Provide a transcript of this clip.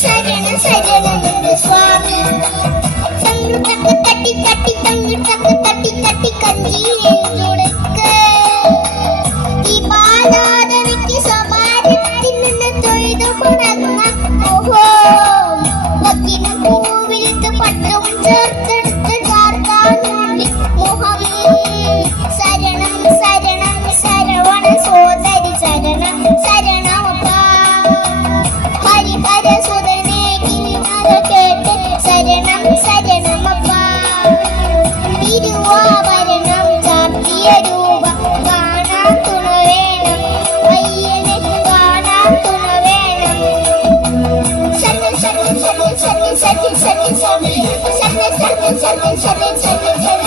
ശരണം ശരണമുണ്ട് സ്വാമി. തങ്ങുതക്ക് തട്ടി തട്ടി തങ്ങുതക്ക് തട്ടി തട്ടി കഞ്ചിയിലേക്ക് ഈ ബാലാതവിക്ക് സമാരത്തിൽ നിന്ന് തൊഴുതു പുണർന്ന ഓഹോ വക്കിനും പൂവിൽക്ക് പട്ടും ചേർത്തെടുത്ത് ചാർത്താനുണ്ട് മോഹം. ശരണം ശരണം ശരവണ സോദരി ശരണം ശരണമപ്പ. ഹരിഹരസുതനെ കിളിമറ കേട്ട് ശരണം ശരണമപ്പ. തിരുവാഭരണം ചാർത്തിയ രൂപ കാണാൻ തുണ വേണം, അയ്യനെ കാണാൻ തുണ വേണം. ശരണം ശരണം ശരണം ശരണം ശരണം ശരണം ശരണം ശരണം ശരണം ശരണം ശരണം